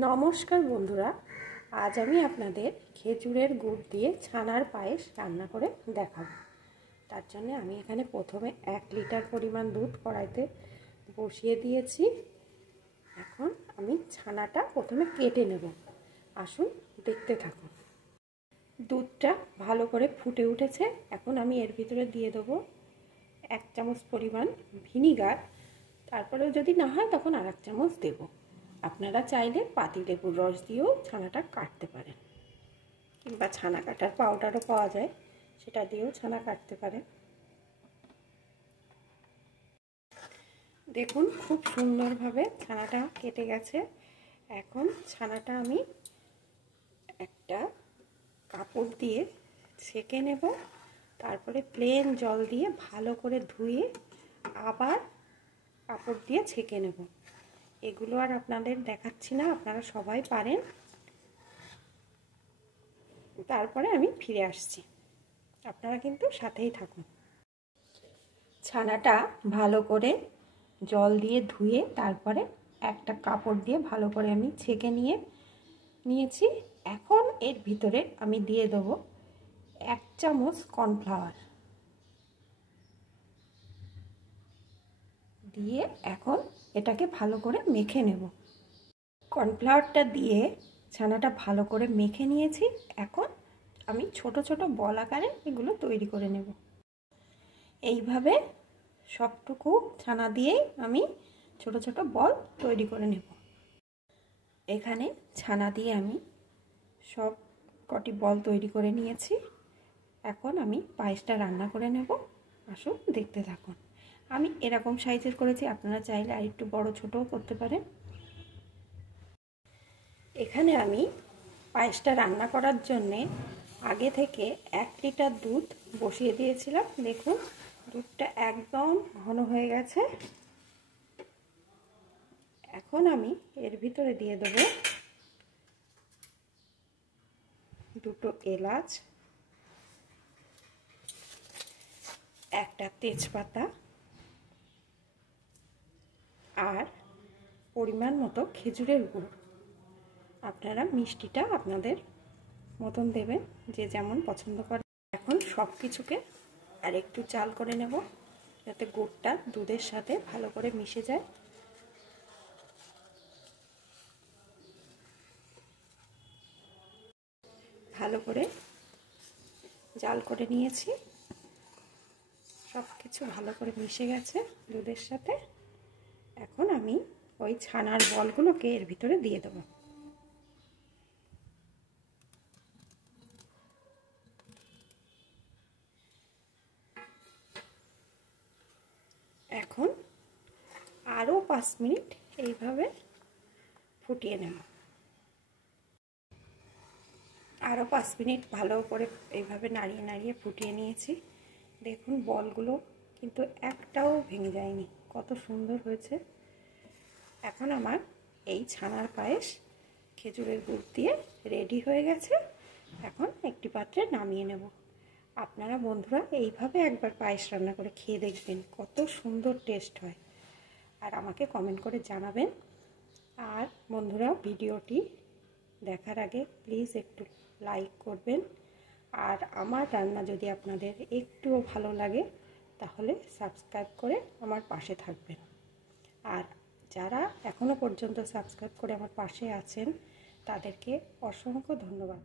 নমস্কার বন্ধুরা, আজ আমি আপনাদের খেজুরের গুড় দিয়ে ছানার পায়েস রান্না করে দেখাবো। তার জন্য আমি এখানে প্রথমে 1 লিটার পরিমাণ দুধ কড়াইতে বসিয়ে দিয়েছি। এখন আমি ছানাটা প্রথমে কেটে নেব। আসুন দেখতে থাকুন। দুধটা ভালো করে ফুটে উঠেছে। এখন আমি এর ভিতরে দিয়ে দেবো 1 চামচ পরিমাণ ভিনিগার। তারপরেও যদি না হয় তখন আর 1 চামচ দেবো। আপনারা চাইলে পাতিলেবুর রস দিয়েও ছানাটা কাটতে পারেন, কিংবা ছানা কাটার পাউডারও পাওয়া যায়, সেটা দিয়েও ছানা কাটতে পারেন। দেখুন খুব সুন্দরভাবে ছানাটা কেটে গেছে। এখন ছানাটা আমি একটা কাপড় দিয়ে ছেঁকে নেব। তারপরে প্লেন জল দিয়ে ভালো করে ধুয়ে আবার কাপড় দিয়ে ছেঁকে নেব। এগুলো আর আপনাদের দেখাচ্ছি না, আপনারা সবাই পারেন। তারপরে আমি ফিরে আসছি, আপনারা কিন্তু সাথেই থাকুন। ছানাটা ভালো করে জল দিয়ে ধুয়ে তারপরে একটা কাপড় দিয়ে ভালো করে আমি ছেঁকে নিয়েছি। এখন এর ভিতরে আমি দিয়ে দেবো 1 চামচ কর্নফ্লাওয়ার দিয়ে এখন এটাকে ভালো করে মেখে নেব। কর্নফ্লাওয়ারটা দিয়ে ছানাটা ভালো করে মেখে নিয়েছি। এখন আমি ছোট ছোট বল আকারে এগুলো তৈরি করে নেব। এইভাবে সবটুকু ছানা দিয়েই আমি ছোট ছোট বল তৈরি করে নেব। এখানে ছানা দিয়ে আমি সব কটি বল তৈরি করে নিয়েছি। এখন আমি পায়েসটা রান্না করে নেব। আসুন দেখতে থাকুন। আমি এরকম সাইজের করেছি, আপনারা চাইলে আর একটু বড় ছোটও করতে পারেন। এখানে আমি পায়েসটা রান্না করার জন্যে আগে থেকে 1 লিটার দুধ বসিয়ে দিয়েছিলাম। দেখুন দুধটা একদম ঘন হয়ে গেছে। এখন আমি এর ভিতরে দিয়ে দেব 2টো এলাচ, একটা তেজপাতা আর পরিমাণ মতো খেজুরের গুড়। আপনারা মিষ্টিটা আপনাদের মতন দেবেন, যে যেমন পছন্দ করে। এখন সব কিছুকে আর একটু চাল করে নেব, যাতে গুড়টা দুধের সাথে ভালো করে মিশে যায়। ভালো করে জাল করে নিয়েছি, সব কিছু ভালো করে মিশে গেছে দুধের সাথে। এখন আমি ওই ছানার বলগুলোকে এর ভিতরে দিয়ে দেবো। এখন আরও 5 মিনিট এইভাবে ফুটিয়ে নেব। আরও 5 মিনিট ভালো করে এইভাবে নাড়িয়ে নাড়িয়ে ফুটিয়ে নিয়েছি। দেখুন বলগুলো কিন্তু একটাও ভেঙে যায়নি, কত সুন্দর হয়েছে। এখন আমার এই ছানার পায়েস খেজুরের গুড় দিয়ে রেডি হয়ে গেছে। এখন একটি পাত্রে নামিয়ে নেব। আপনারা বন্ধুরা এইভাবে একবার পায়েস রান্না করে খেয়ে দেখবেন, কত সুন্দর টেস্ট হয়। আর আমাকে কমেন্ট করে জানাবেন। আর বন্ধুরা ভিডিওটি দেখার আগে প্লিজ একটু লাইক করবেন। আর আমার রান্না যদি আপনাদের একটুও ভালো লাগে তাহলে সাবস্ক্রাইব করে আমার পাশে থাকবেন। আর যারা এখনও পর্যন্ত সাবস্ক্রাইব করে আমার পাশে আছেন তাদেরকে অসংখ্য ধন্যবাদ।